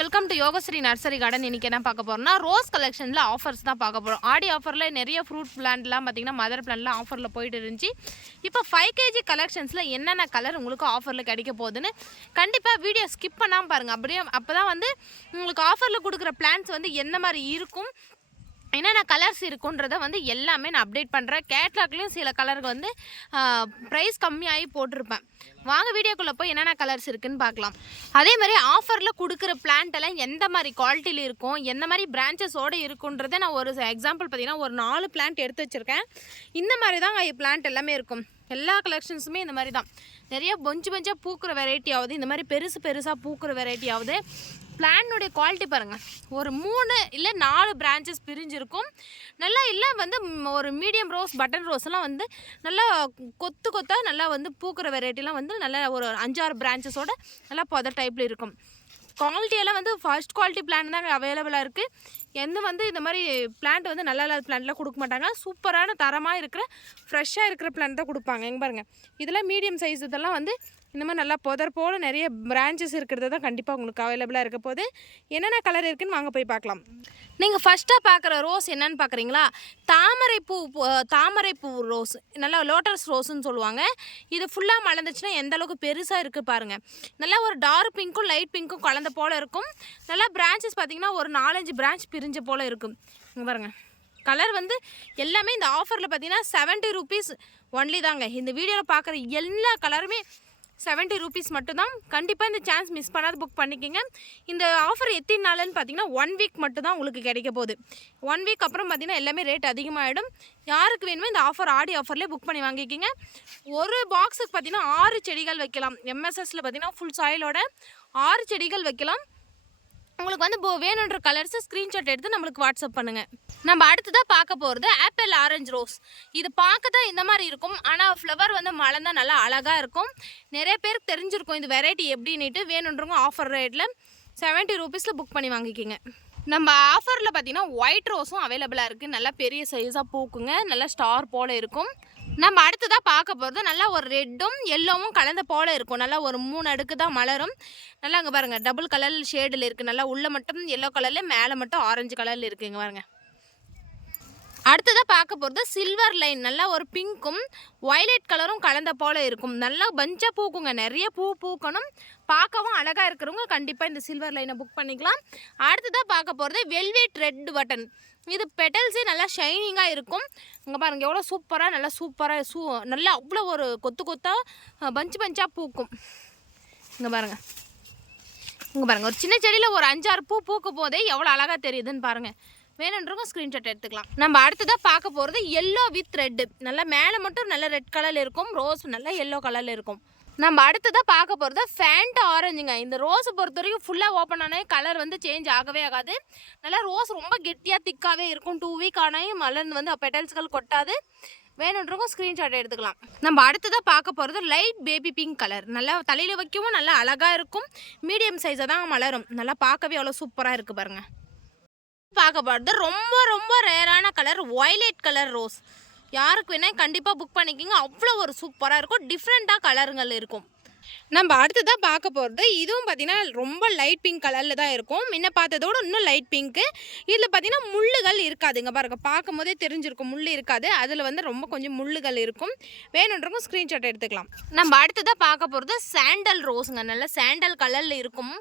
Welcome to Yogashree nursery garden. இன்றைக்கி என்ன பார்க்க போகிறோம்னா ரோஸ் கலெக்ஷனில் ஆஃபர்ஸ் தான் பார்க்க போகிறோம். ஆடி ஆஃபரில் நிறைய ஃப்ரூட் பிளான்ட்லாம் பார்த்திங்கன்னா மதர் பிளான்ட்லாம் ஆஃபரில் போயிட்டு இருந்துச்சு. இப்போ 5 kg கலெக்ஷன்ஸில் என்னென்ன கலர் உங்களுக்கு ஆஃபரில் கிடைக்க போகுதுன்னு கண்டிப்பாக வீடியோ ஸ்கிப் பண்ணாமல் பாருங்கள். அப்படியே அப்போ தான் வந்து உங்களுக்கு ஆஃபரில் கொடுக்குற பிளான்ஸ் வந்து என்ன மாதிரி இருக்கும், என்னென்ன கலர்ஸ் இருக்குன்றதை வந்து எல்லாமே நான் அப்டேட் பண்ணுறேன். கேட்லாக்லேயும் சில கலருக்கு வந்து ப்ரைஸ் கம்மியாகி போட்டிருப்பேன். வாங்க வீடியோக்குள்ளே போய் என்னென்ன கலர்ஸ் இருக்குதுன்னு பார்க்கலாம். அதே மாதிரி ஆஃபரில் கொடுக்குற பிளான்ட்டெல்லாம் எந்த மாதிரி குவாலிட்டியில் இருக்கும், எந்த மாதிரி பிரான்ச்சஸோடு இருக்குன்றதை நான் ஒரு எக்ஸாம்பிள் பார்த்திங்கன்னா ஒரு 4 பிளான்ட் எடுத்து வச்சுருக்கேன். இந்த மாதிரி தான் பிளான்ட் எல்லாமே இருக்கும். எல்லா கலெக்ஷன்ஸுமே இந்த மாதிரி தான். நிறைய கொஞ்சம் பூக்கிற வெரைட்டி ஆகுது, இந்த மாதிரி பெருசாக பூக்கிற வெரைட்டி ஆகுது. பிளான்னுடைய குவாலிட்டி பாருங்கள், ஒரு 3 இல்லை 4 பிரான்ச்சஸ் பிரிஞ்சிருக்கும். நல்லா இல்லை வந்து ஒரு மீடியம் ரோஸ், பட்டன் ரோஸ்லாம் வந்து நல்லா கொத்தாக நல்லா வந்து பூக்கிற வெரைட்டிலாம் வந்து நல்லா ஒரு 5-6 பிரான்ச்சஸோட நல்லா புதர் டைப்பில் இருக்கும். குவாலிட்டியெல்லாம் வந்து ஃபர்ஸ்ட் குவாலிட்டி பிளான் தான் அவைலபிளாக இருக்குது. எந்த வந்து இந்த மாதிரி பிளான்ட் வந்து நல்லா இல்லாத பிளான்ட்லாம் கொடுக்க மாட்டாங்க. சூப்பரான தரமாக இருக்கிற ஃப்ரெஷ்ஷாக இருக்கிற பிளான்ட் தான் கொடுப்பாங்க. எங்கே பாருங்கள், இதெல்லாம் மீடியம் சைஸ், இதெல்லாம் வந்து இந்த மாதிரி நல்லா புதர் போல நிறைய பிரான்ச்சஸ் இருக்கிறது தான் கண்டிப்பாக உங்களுக்கு அவைலபிளாக இருக்க போது. என்னென்ன கலர் இருக்குதுன்னு வாங்க போய் பார்க்கலாம். நீங்கள் ஃபஸ்ட்டாக பார்க்குற ரோஸ் என்னன்னு பார்க்குறீங்களா, தாமரைப்பூ ரோஸ், நல்லா லோட்டஸ் ரோஸுன்னு சொல்லுவாங்க. இது ஃபுல்லாக மலர்ந்துச்சுன்னா எந்த அளவுக்கு பெருசாக இருக்குது பாருங்கள். நல்லா ஒரு டார்க் பிங்க்கும் லைட் பிங்க்கும் கலந்த போல் இருக்கும். நல்லா பிரான்ச்சஸ் பார்த்திங்கன்னா ஒரு 4-5 பிரான்ச் பிரிஞ்ச போல் இருக்கும். இங்கே பாருங்கள், கலர் வந்து எல்லாமே இந்த ஆஃபரில் பார்த்திங்கன்னா 70 rupees ஒன்லி தாங்க. இந்த வீடியோவில் பார்க்குற எல்லா கலருமே 70 rupees மட்டும்தான். கண்டிப்பாக இந்த சான்ஸ் மிஸ் பண்ணாத புக் பண்ணிக்கோங்க. இந்த ஆஃபர் எத்தனை நாளுன்னு பார்த்தீங்கன்னா 1 week மட்டும்தான் உங்களுக்கு கிடைக்க போகுது. 1 week அப்புறம் பார்த்தீங்கன்னா எல்லாமே ரேட் அதிகமாகிடும். யாருக்கு வேணுமோ இந்த ஆஃபர் ஆடி ஆஃபர்லேயே புக் பண்ணி வாங்கிக்கிங்க. ஒரு பாக்ஸுக்கு பார்த்தீங்கன்னா 6 செடிகள் வைக்கலாம். எம்எஸ்எஸில் பார்த்தீங்கன்னா ஃபுல் சாயிலோட 6 செடிகள் வைக்கலாம். உங்களுக்கு வந்து வேணுன்ற கலர்ஸை ஸ்க்ரீன்ஷாட் எடுத்து நம்மளுக்கு வாட்ஸ்அப் பண்ணுங்கள். நம்ம அடுத்ததாக பார்க்க போகிறது ஆப்பிள் ஆரஞ்சு ரோஸ். இது பார்க்க தான் இந்த மாதிரி இருக்கும், ஆனால் ஃப்ளவர் வந்து மலர்ந்தால் நல்லா அழகாக இருக்கும். நிறைய பேருக்கு தெரிஞ்சிருக்கும் இந்த வெரைட்டி எப்படின்னுட்டு. வேணுன்றவங்க ஆஃபர் ரேட்டில் 70 rupees புக் பண்ணி வாங்கிக்கிங்க. நம்ம ஆஃபரில் பார்த்திங்கன்னா ஒயிட் ரோஸும் அவைலபிளாக இருக்குது. நல்லா பெரிய சைஸாக பூக்குங்க, நல்லா ஸ்டார் போல் இருக்கும். நம்ம அடுத்ததாக பார்க்க போகிறது நல்லா ஒரு ரெட்டும் எல்லோவும் கலந்த போல் இருக்கும். நல்லா ஒரு 3 அடுக்கு தான் மலரும். நல்லா அங்கே பாருங்கள், டபுள் கலர் ஷேடில் இருக்குது. நல்லா உள்ளே மட்டும் எல்லோ கலரில், மேலே மட்டும் ஆரஞ்சு கலரில் இருக்குங்க பாருங்கள். அடுத்ததாக பார்க்க போகிறது சில்வர் லைன். நல்லா ஒரு பிங்க்கும் வயலட் கலரும் கலந்த போல் இருக்கும். நல்லா பஞ்சாக பூக்குங்க, நிறைய பூக்கணும், பார்க்கவும் அழகாக இருக்கிறவங்க கண்டிப்பாக இந்த சில்வர் லைனை புக் பண்ணிக்கலாம். அடுத்ததாக பார்க்க போகிறது வெல்வெட் ரெட் பட்டன். இது பெட்டல்ஸே நல்லா ஷைனிங்காக இருக்கும். இங்கே பாருங்கள் எவ்வளோ சூப்பராக, நல்லா அவ்வளோ ஒரு கொத்தாக பஞ்சாக பூக்கும். இங்கே பாருங்கள் ஒரு சின்ன செடியில் ஒரு 5-6 பூக்கும் போதே எவ்வளோ அழகாக தெரியுதுன்னு பாருங்கள். வேணுன்றவங்க ஸ்க்ரீன்ஷாட் எடுத்துக்கலாம். நம்ம அடுத்ததாக பார்க்க போகிறது எல்லோ வித் ரெட்டு. நல்லா மேலே மட்டும் நல்லா ரெட் கலரில் இருக்கும், ரோஸ் நல்லா எல்லோ கலரில் இருக்கும். நம்ம அடுத்ததாக பார்க்க போகிறது ஃபேண்டா ஆரஞ்சுங்க. இந்த ரோஸை பொறுத்த வரைக்கும் ஃபுல்லாக ஓப்பன் ஆனாலே கலர் வந்து சேஞ்ச் ஆகவே ஆகாது. நல்லா ரோஸ் ரொம்ப கெட்டியாக திக்காகவே இருக்கும். 2 week ஆனாலும் மலர்ந்து வந்து பெட்டல்ஸ்கள் கொட்டாது. வேணுன்றவங்க ஸ்க்ரீன்ஷாட் எடுத்துக்கலாம். நம்ம அடுத்ததாக பார்க்க போகிறது லைட் பேபி பிங்க் கலர். நல்லா தலையில் வைக்கவும் நல்லா அழகாக இருக்கும். மீடியம் சைஸாக தான் மலரும். நல்லா பார்க்கவே அவ்வளோ சூப்பராக இருக்குது பாருங்கள். பார்க்க போகிறது ரொம்ப ரேரான கலர் வயலட் கலர் ரோஸ். யாருக்கு வேணால் கண்டிப்பாக புக் பண்ணிக்கிங்க. அவ்வளோ ஒரு சூப்பராக இருக்கும், டிஃப்ரெண்ட்டாக கலருங்கள் இருக்கும். நம்ம அடுத்ததாக பார்க்க போகிறது இதுவும் பார்த்திங்கன்னா ரொம்ப லைட் பிங்க் கலரில் தான் இருக்கும். முன்ன பார்த்ததோடு இன்னும் லைட் பிங்க்கு. இதில் பார்த்திங்கன்னா முள்ளுகள் இருக்காதுங்க பாருங்க, பார்க்கும் போதே தெரிஞ்சிருக்கும் முள் இருக்காது. அதில் வந்து ரொம்ப கொஞ்சம் முள்ளுகள் இருக்கும். வேணுன்றவங்க ஸ்க்ரீன்ஷாட் எடுத்துக்கலாம். நம்ம அடுத்ததாக பார்க்க போகிறது சாண்டல் ரோஸுங்க. நல்லா சாண்டல் கலரில் இருக்கும்.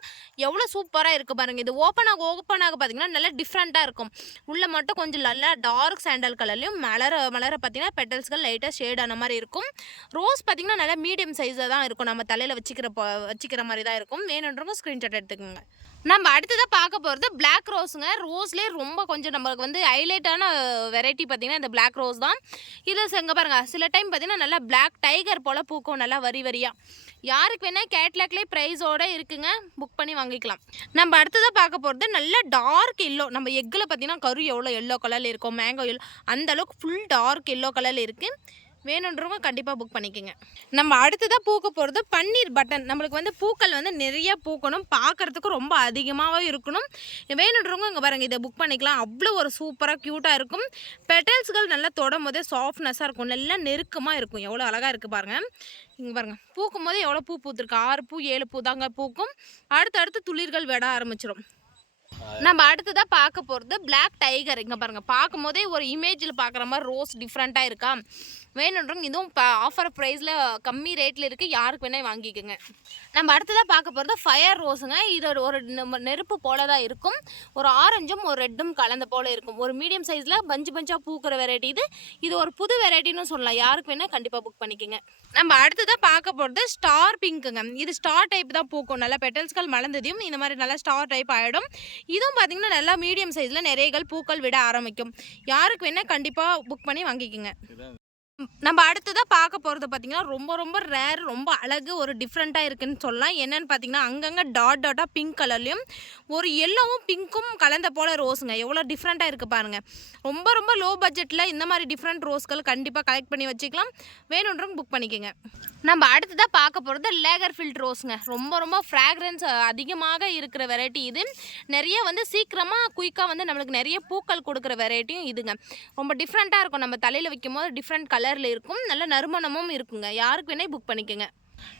எவ்வளோ சூப்பராக இருக்குது பாருங்கள். இது ஓப்பன் ஆக பார்த்திங்கன்னா நல்லா டிஃப்ரெண்ட்டாக இருக்கும். உள்ளே மட்டும் கொஞ்சம் நல்லா டார்க் சாண்டல் கலர்லையும் மலர பார்த்திங்கன்னா பெட்டல்ஸ்கள் லைட்டாக ஷேடான மாதிரி இருக்கும். ரோஸ் பார்த்திங்கன்னா நல்லா மீடியம் சைஸாக தான் இருக்கும். நம்ம தலையில் வச்சுக்கிற மாதிரி தான் இருக்கும். வேணுன்றவங்க ஸ்க்ரீன்ஷாட் எடுத்துக்கோங்க. நம்ம அடுத்ததாக பார்க்க போகிறது பிளாக் ரோஸுங்க. ரோஸ்லேயே ரொம்ப கொஞ்சம் நம்மளுக்கு வந்து ஹைலைட்டான வெரைட்டி பார்த்திங்கன்னா இந்த பிளாக் ரோஸ் தான். இதை செங்க பாருங்கள், சில டைம் பார்த்திங்கன்னா நல்லா பிளாக் டைகர் போல் பூக்கும், நல்லா வரியாக. யாருக்கு வேணால் கேட்லாக்லேயே ப்ரைஸோடு இருக்குங்க, புக் பண்ணி வாங்கிக்கலாம். நம்ம அடுத்ததாக பார்க்க போகிறது நல்லா டார்க் எல்லோ. நம்ம எக்கில் பார்த்திங்கன்னா கரு எவ்வளோ எல்லோ கலரில் இருக்கும், மேங்கோ எல்லோ, அந்தளவுக்கு ஃபுல் டார்க் எல்லோ கலரில் இருக்குது. வேணுன்றவங்க கண்டிப்பாக புக் பண்ணிக்கோங்க. நம்ம அடுத்ததாக பூக்க போகிறது பன்னீர் பட்டன். நம்மளுக்கு வந்து பூக்கள் வந்து நிறைய பூக்கணும், பார்க்குறதுக்கு ரொம்ப அதிகமாகவே இருக்கணும். வேணுன்றவங்க இங்கே பாருங்கள், இதை புக் பண்ணிக்கலாம். அவ்வளோ ஒரு சூப்பராக க்யூட்டாக இருக்கும். பெட்டல்ஸ்கள் நல்லா தொடும் போதே சாஃப்ட்னஸாக இருக்கும், நல்லா நெருக்கமாக இருக்கும். எவ்வளோ அழகாக இருக்குது பாருங்கள். இங்கே பாருங்கள், பூக்கும் போது எவ்வளோ பூ பூத்துருக்கு. 6 பூ 7 பூ தாங்க பூக்கும். அடுத்தடுத்து துளிர்கள் விட ஆரம்பிச்சிடும். நம்ம அடுத்ததாக பார்க்க போகிறது பிளாக் டைகர். இங்கே பாருங்கள், பார்க்கும் போதே ஒரு இமேஜில் பார்க்குற மாதிரி ரோஸ் டிஃப்ரெண்ட்டாக இருக்கா. வேணுன்றவங்க இதுவும் ஆஃபர் ப்ரைஸில் கம்மி ரேட்டில் இருக்குது, யாருக்கு வேணால் வாங்கிக்கோங்க. நம்ம அடுத்ததாக பார்க்க போகிறது ஃபயர் ரோஸுங்க. இதோட ஒரு நெருப்பு போல தான் இருக்கும். ஒரு ஆரஞ்சும் ஒரு ரெட்டும் கலந்த போல் இருக்கும். ஒரு மீடியம் சைஸில் பஞ்சாக பூக்கிற வெரைட்டி இது. இது ஒரு புது வெரைட்டின்னு சொல்லலாம், யாருக்கு வேணால் கண்டிப்பாக புக் பண்ணிக்கோங்க. நம்ம அடுத்ததாக பார்க்க போகிறது ஸ்டார் பிங்க்குங்க. இது ஸ்டார் டைப் தான் பூக்கும். நல்லா பெட்டல்ஸ்கள் மலர்ந்ததையும் இந்த மாதிரி நல்லா ஸ்டார் டைப் ஆகிடும். இதுவும் பார்த்திங்கன்னா நல்லா மீடியம் சைஸில் நிறையகள் பூக்கள் விட ஆரம்பிக்கும். யாருக்கு வேணால் கண்டிப்பாக புக் பண்ணி வாங்கிக்கோங்க. நம்ம அடுத்ததாக பார்க்க போகிறது பார்த்திங்கன்னா ரொம்ப ரொம்ப ரேர், ரொம்ப அழகு, ஒரு டிஃப்ரெண்ட்டாக இருக்குதுன்னு சொல்லலாம். என்னென்னு பார்த்தீங்கன்னா அங்கங்கே டாட்டாக பிங்க் கலர்லேயும் ஒரு எல்லோவும் பிங்க்கும் கலந்த போல் ரோஸுங்க. எவ்வளோ டிஃப்ரெண்ட்டாக இருக்குது பாருங்கள். ரொம்ப ரொம்ப லோ பட்ஜெட்டில் இந்த மாதிரி டிஃப்ரெண்ட் ரோஸ்கள் கண்டிப்பாக கலெக்ட் பண்ணி வச்சுக்கலாம். வேணுன்றவங்க புக் பண்ணிக்கோங்க. நம்ம அடுத்ததாக பார்க்க போகிறது லேகர்ஃபீல்ட் ரோஸுங்க. ரொம்ப ரொம்ப ஃப்ராக்ரன்ஸ் அதிகமாக இருக்கிற வெரைட்டி இது. நிறைய வந்து சீக்கிரமாக குயிக்காக வந்து நம்மளுக்கு நிறைய பூக்கள் கொடுக்குற வெரைட்டியும் இதுங்க. ரொம்ப டிஃப்ரெண்ட்டாக இருக்கும். நம்ம தலையில் வைக்கும் போது டிஃப்ரெண்ட் கலரில் இருக்கும், நல்ல நறுமணமும் இருக்குங்க. யாருக்கு வேணால் புக் பண்ணிக்கோங்க.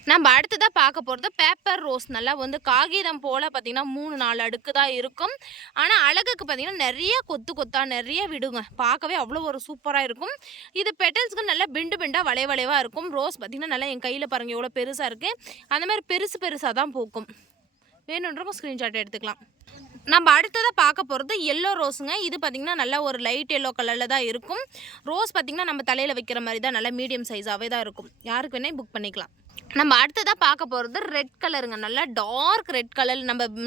நம்ம அடுத்ததாக பார்க்க போகிறது பேப்பர் ரோஸ். நல்லா வந்து காகிதம் போல் பார்த்திங்கன்னா 3-4 அடுக்கு தான் இருக்கும். ஆனால் அழகுக்கு பார்த்திங்கன்னா நிறைய கொத்தாக நிறைய விடுங்க. பார்க்கவே அவ்வளோ ஒரு சூப்பராக இருக்கும். இது பெட்டல்ஸ்க்கு நல்லா பெண்டாக வளைவாக இருக்கும். ரோஸ் பார்த்திங்கன்னா நல்லா என் கையில் பாருங்கள் எவ்வளோ பெருசாக இருக்குது. அந்த மாதிரி பெருசாக தான் பூக்கும். வேணுன்றவங்க ஸ்க்ரீன்ஷாட் எடுத்துக்கலாம். நம்ம அடுத்ததாக பார்க்க போகிறது எல்லோ ரோஸுங்க. இது பார்த்திங்கன்னா நல்லா ஒரு லைட் எல்லோ கலரில் தான் இருக்கும். ரோஸ் பார்த்திங்கன்னா நம்ம தலையில் வைக்கிற மாதிரி தான் நல்லா மீடியம் சைஸாகவே தான் இருக்கும். யாருக்கு வேணால் புக் பண்ணிக்கலாம். நம்ம அடுத்ததாக பார்க்க போகிறது ரெட் கலருங்க. நல்லா டார்க் ரெட் கலர்.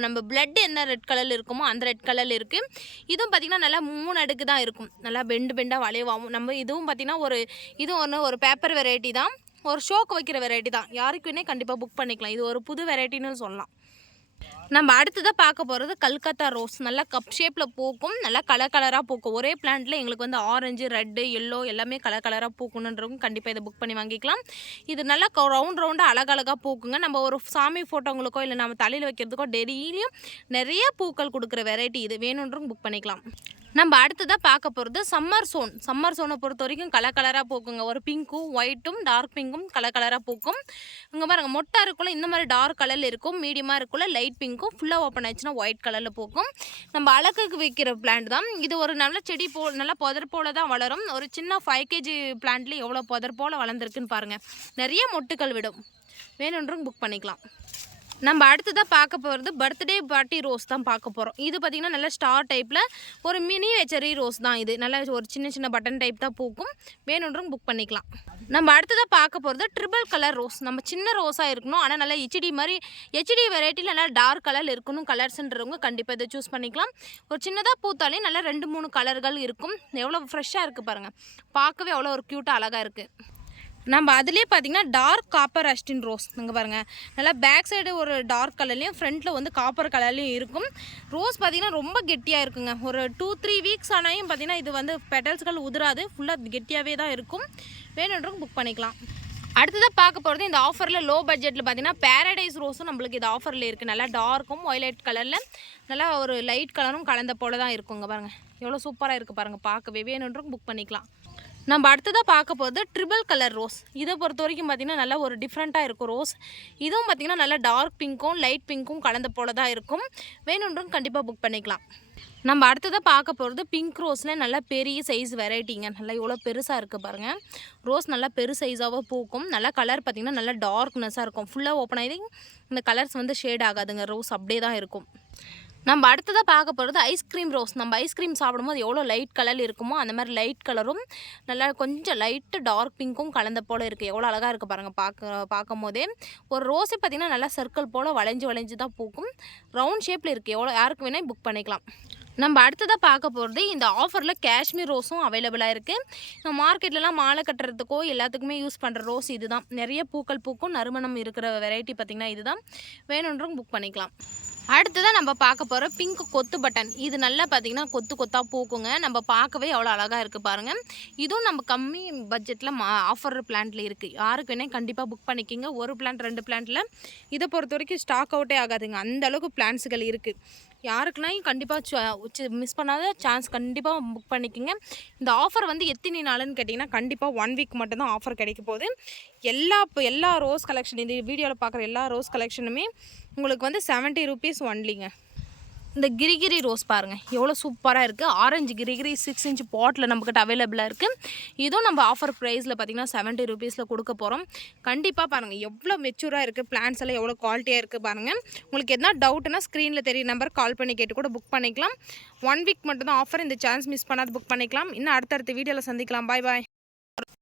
நம்ம பிளட் என்ன ரெட் கலரில் இருக்குமோ அந்த ரெட் கலரில் இருக்குது. இதுவும் பார்த்திங்கன்னா நல்லா 3 அடுக்கு தான் இருக்கும். நல்லா பெண்டாக வளைவாகும். நம்ம இதுவும் பார்த்திங்கன்னா இது ஒரு பேப்பர் வெரைட்டி தான், ஒரு ஷோக்கு வைக்கிற வெரைட்டி தான். யாருக்கு வேணால் கண்டிப்பாக புக் பண்ணிக்கலாம். இது ஒரு புது வெரைட்டின்னு சொல்லலாம். நம்ம அடுத்ததாக பார்க்க போகிறது கல்கத்தா ரோஸ். நல்லா கப் ஷேப்பில் பூக்கும், நல்லா கலராக பூக்கும். ஒரே பிளான்ட்டில் எங்களுக்கு வந்து ஆரஞ்சு, ரெட்டு, எல்லோ எல்லாமே கலராக பூக்கணுன்றவங்க கண்டிப்பாக இதை புக் பண்ணி வாங்கிக்கலாம். இது நல்லா ரவுண்டாக அழகழகாக பூக்குங்க. நம்ம ஒரு சாமி ஃபோட்டோங்களுக்கோ இல்லை நம்ம தலையில் வைக்கிறதுக்கோ டெய்லியும் நிறைய பூக்கள் கொடுக்குற வெரைட்டி இது. வேணுன்றவங்க புக் பண்ணிக்கலாம். நம்ம அடுத்ததாக பார்க்க போகிறது சம்மர் சோனை பொறுத்த வரைக்கும் கலராக பூக்குங்க. ஒரு பிங்க்கும் ஒயிட்டும் டார்க் பிங்க்கும் கலராக பூக்கும். இங்கே பாருங்கள், மொட்டை இருக்குள்ள இந்த மாதிரி டார்க் கலரில் இருக்கும், மீடியமாக இருக்குள்ள லைட் பிங்க்கும், ஃபுல்லாக ஓப்பன் ஆயிடுச்சுன்னா ஒயிட் கலரில் பூக்கும். நம்ம அழகுக்கு வைக்கிற பிளான்ட் தான் இது. ஒரு நல்ல செடி நல்லா புதர் போல் தான் வளரும். ஒரு சின்ன 5 kg பிளான்ட்லேயும் எவ்வளோ புதர் போல் வளர்ந்துருக்குன்னு பாருங்கள். நிறைய மொட்டுக்கள் விடும். வேணுன்றவங்க புக் பண்ணிக்கலாம். நம்ம அடுத்ததாக பார்க்க போகிறது பர்த்டே பார்ட்டி ரோஸ் தான் பார்க்க போகிறோம். இது பார்த்திங்கன்னா நல்ல ஸ்டார் டைப்பில் ஒரு மினியேச்சரி ரோஸ் தான் இது. நல்ல ஒரு சின்ன பட்டன் டைப் தான் பூக்கும். வேணுன்றவங்க புக் பண்ணிக்கலாம். நம்ம அடுத்ததாக பார்க்க போகிறது ட்ரிபிள் கலர் ரோஸ். நம்ம சின்ன ரோஸாக இருக்கணும், ஆனால் நல்லா ஹெச்டி வெரைட்டியில் நல்லா டார்க் கலர் இருக்கணும் கலர்ஸ்ன்றவங்க கண்டிப்பாக இதை சூஸ் பண்ணிக்கலாம். ஒரு சின்னதாக பூத்தாலே நல்லா 2-3 கலர்கள் இருக்கும். எவ்வளோ ஃப்ரெஷ்ஷாக இருக்குது பாருங்கள். பார்க்கவே அவ்வளோ ஒரு க்யூட்டாக அழகாக இருக்குது. நம்ம அதுலேயே பார்த்திங்கன்னா டார்க் காப்பர் அஸ்டின் ரோஸ். இங்கே பாருங்கள், நல்லா பேக் சைடு ஒரு டார்க் கலர்லேயும் ஃப்ரண்ட்டில் வந்து காப்பர் கலர்லேயும் இருக்கும். ரோஸ் பார்த்திங்கன்னா ரொம்ப கெட்டியாக இருக்குங்க. ஒரு 2-3 வீக்ஸ் ஆனாலும் பார்த்திங்கன்னா இது வந்து பெட்டல்ஸ்கள் உதிராது, ஃபுல்லாக கெட்டியாகவே தான் இருக்கும். வேணுன்றவங்க புக் பண்ணிக்கலாம். அடுத்ததாக பார்க்க போகிறது இந்த ஆஃபரில் லோ பட்ஜெட்டில் பார்த்திங்கன்னா பேரடைஸ் ரோஸும் நம்மளுக்கு இது ஆஃபரில் இருக்குது. நல்லா டார்க்கும் ஒய்லைட் கலரில் நல்லா ஒரு லைட் கலரும் கலந்த போல தான் இருக்குங்க. பாருங்கள் எவ்வளோ சூப்பராக இருக்குது பாருங்கள். பார்க்கவே வேணுன்றவங்க புக் பண்ணிக்கலாம். நம்ம அடுத்ததாக பார்க்க போகிறது ட்ரிபிள் கலர் ரோஸ். இதை பொறுத்த வரைக்கும் பார்த்திங்கன்னா நல்லா ஒரு டிஃப்ரெண்ட்டாக இருக்கும் ரோஸ். இதுவும் பார்த்திங்கன்னா நல்லா டார்க் பிங்க்கும் லைட் பிங்க்கும் கலந்த போல தான் இருக்கும். வேணுன்றவங்க கண்டிப்பாக புக் பண்ணிக்கலாம். நம்ம அடுத்ததாக பார்க்க போகிறது பிங்க் ரோஸில் நல்லா பெரிய சைஸ் வெரைட்டிங்க. நல்லா இவ்வளோ பெருசாக இருக்குது பாருங்கள். ரோஸ் நல்லா பெரு சைஸாக பூக்கும். நல்லா கலர் பார்த்திங்கன்னா நல்லா டார்க்னஸாக இருக்கும். ஃபுல்லாக ஓப்பன் ஆகி இந்த கலர்ஸ் வந்து ஷேட் ஆகாதுங்க. ரோஸ் அப்படியே தான் இருக்கும். நம்ம அடுத்ததாக பார்க்க போகிறது ஐஸ்கிரீம் ரோஸ். நம்ம ஐஸ்கிரீம் சாப்பிடும்போது எவ்வளோ லைட் கலர் இருக்குமோ அந்த மாதிரி லைட் கலரும் நல்லா கொஞ்சம் லைட்டு டார்க் பிங்க்கும் கலந்த போல் இருக்குது. எவ்வளோ அழகாக இருக்குது பாருங்கள். பார்க்கும் போதே ஒரு ரோஸே பார்த்திங்கன்னா நல்லா சர்க்கிள் போல் வளைஞ்சு தான் பூக்கும். ரவுண்ட் ஷேப்பில் இருக்குது. யாருக்கு வேணால் புக் பண்ணிக்கலாம். நம்ம அடுத்ததாக பார்க்க போகிறது இந்த ஆஃபரில் காஷ்மீர் ரோஸும் அவைலபிளாக இருக்குது. நம்ம மார்க்கெட்லலாம் மாலை கட்டுறதுக்கோ எல்லாத்துக்குமே யூஸ் பண்ணுற ரோஸ் இது தான். நிறைய பூக்கள் பூக்கும், நறுமணம் இருக்கிற வெரைட்டி பார்த்திங்கன்னா இது தான். வேணுன்றவங்க புக் பண்ணிக்கலாம். அடுத்ததான் நம்ம பார்க்க போகிற பிங்க் கொத்து பட்டன். இது நல்லா பார்த்தீங்கன்னா கொத்து கொத்தாக பூக்குங்க. நம்ம பார்க்கவே எவ்வளோ அழகாக இருக்குது பாருங்கள். இதுவும் நம்ம கம்மி பட்ஜெட்டில் ஆஃபர் பிளான்ட்டில் இருக்குது. யாருக்கு வேணால் கண்டிப்பாக புக் பண்ணிக்கிங்க. ஒரு பிளான்ட் 2 பிளான்ட்டில் இதை பொறுத்த வரைக்கும் ஸ்டாக் அவுட்டே ஆகாதுங்க. அந்தளவுக்கு பிளான்ஸுகள் இருக்குது. யாருக்குனாலும் கண்டிப்பாக மிஸ் பண்ணாத சான்ஸ் கண்டிப்பாக புக் பண்ணிக்கோங்க. இந்த ஆஃபர் வந்து எத்தனை நாளுன்னு கேட்டிங்கன்னா கண்டிப்பாக 1 வீக் மட்டும்தான் ஆஃபர் கிடைக்க போகுது. எல்லா ரோஸ் கலெக்ஷன் இந்த வீடியோவில் பார்க்குற எல்லா ரோஸ் கலெக்ஷனுமே உங்களுக்கு வந்து 70 rupees ஒன்லிங்க. இந்த கிரிகிரி ரோஸ் பாருங்கள் எவ்வளோ சூப்பராக இருக்குது. ஆரஞ்சு கிரிகிரி 6 inch பாட்டில் நம்மக்கிட்ட அவைலபிளாக இருக்குது. இதுவும் நம்ம ஆஃபர் ப்ரைஸில் பார்த்திங்கன்னா 70 rupeesல கொடுக்க போகிறோம். கண்டிப்பாக பாருங்கள் எவ்வளோ மெச்சூராக இருக்குது. பிளான்ஸ் எல்லாம் எவ்வளோ குவாலிட்டியாக இருக்குது பாருங்கள். உங்களுக்கு எதனா டவுட்னா ஸ்க்ரீனில் தெரிய நம்பர் கால் பண்ணி கேட்டு கூட புக் பண்ணிக்கலாம். 1 வீக் மட்டும்தான் ஆஃபர். இந்த சான்ஸ் மிஸ் பண்ணாத புக் பண்ணிக்கலாம். இன்னும் அடுத்தடுத்த வீடியோவில் சந்திக்கலாம். பாய் பாய்.